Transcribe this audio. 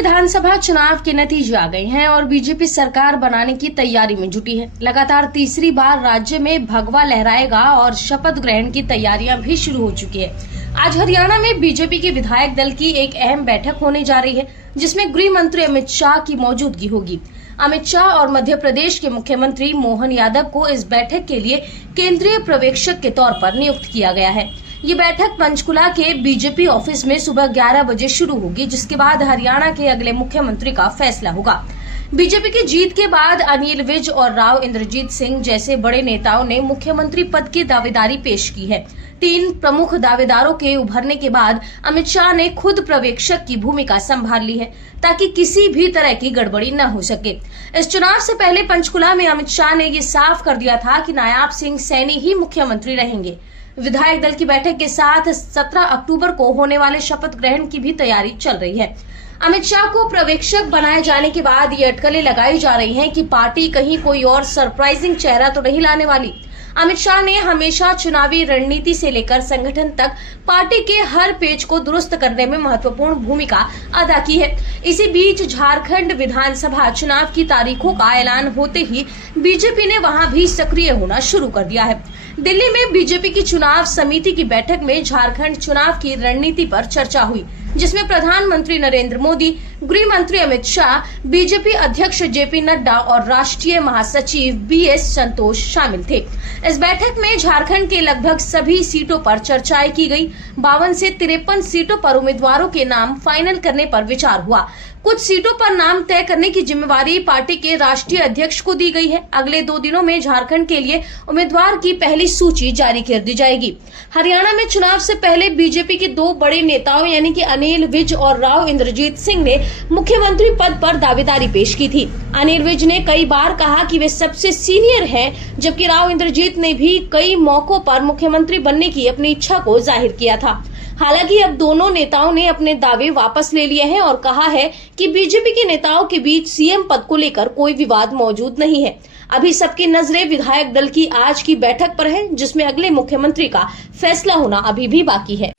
विधानसभा चुनाव के नतीजे आ गए हैं और बीजेपी सरकार बनाने की तैयारी में जुटी है। लगातार तीसरी बार राज्य में भगवा लहराएगा और शपथ ग्रहण की तैयारियां भी शुरू हो चुकी है। आज हरियाणा में बीजेपी के विधायक दल की एक अहम बैठक होने जा रही है, जिसमें गृह मंत्री अमित शाह की मौजूदगी होगी। अमित शाह और मध्य प्रदेश के मुख्यमंत्री मोहन यादव को इस बैठक के लिए केंद्रीय पर्यवेक्षक के तौर पर नियुक्त किया गया है। ये बैठक पंचकुला के बीजेपी ऑफिस में सुबह 11 बजे शुरू होगी, जिसके बाद हरियाणा के अगले मुख्यमंत्री का फैसला होगा। बीजेपी की जीत के बाद अनिल विज और राव इंद्रजीत सिंह जैसे बड़े नेताओं ने मुख्यमंत्री पद की दावेदारी पेश की है। 3 प्रमुख दावेदारों के उभरने के बाद अमित शाह ने खुद पर्यवेक्षक की भूमिका संभाल ली है, ताकि किसी भी तरह की गड़बड़ी न हो सके। इस चुनाव से पहले पंचकुला में अमित शाह ने ये साफ कर दिया था कि नायाब सिंह सैनी ही मुख्यमंत्री रहेंगे। विधायक दल की बैठक के साथ 17 अक्टूबर को होने वाले शपथ ग्रहण की भी तैयारी चल रही है। अमित शाह को पर्यवेक्षक बनाए जाने के बाद ये अटकलें लगाई जा रही हैं कि पार्टी कहीं कोई और सरप्राइजिंग चेहरा तो नहीं लाने वाली। अमित शाह ने हमेशा चुनावी रणनीति से लेकर संगठन तक पार्टी के हर पेज को दुरुस्त करने में महत्वपूर्ण भूमिका अदा की है। इसी बीच झारखंड विधानसभा चुनाव की तारीखों का ऐलान होते ही बीजेपी ने वहां भी सक्रिय होना शुरू कर दिया है। दिल्ली में बीजेपी की चुनाव समिति की बैठक में झारखंड चुनाव की रणनीति पर चर्चा हुई, जिसमें प्रधानमंत्री नरेंद्र मोदी, गृह मंत्री अमित शाह, बीजेपी अध्यक्ष जेपी नड्डा और राष्ट्रीय महासचिव BS संतोष शामिल थे। इस बैठक में झारखंड के लगभग सभी सीटों पर चर्चाएं की गई। 52 से 53 सीटों पर उम्मीदवारों के नाम फाइनल करने पर विचार हुआ। कुछ सीटों पर नाम तय करने की जिम्मेवारी पार्टी के राष्ट्रीय अध्यक्ष को दी गई है। अगले 2 दिनों में झारखंड के लिए उम्मीदवार की पहली सूची जारी कर दी जाएगी। हरियाणा में चुनाव से पहले बीजेपी के 2 बड़े नेताओं यानी कि अनिल विज और राव इंद्रजीत सिंह ने मुख्यमंत्री पद पर दावेदारी पेश की थी। अनिल विज ने कई बार कहा कि वे सबसे सीनियर हैं, जबकि राव इंद्रजीत ने भी कई मौकों पर मुख्यमंत्री बनने की अपनी इच्छा को जाहिर किया था। हालांकि अब दोनों नेताओं ने अपने दावे वापस ले लिए हैं और कहा है कि बीजेपी के नेताओं के बीच सीएम पद को लेकर कोई विवाद मौजूद नहीं है। अभी सबकी नजरें विधायक दल की आज की बैठक पर है, जिसमें अगले मुख्यमंत्री का फैसला होना अभी भी बाकी है।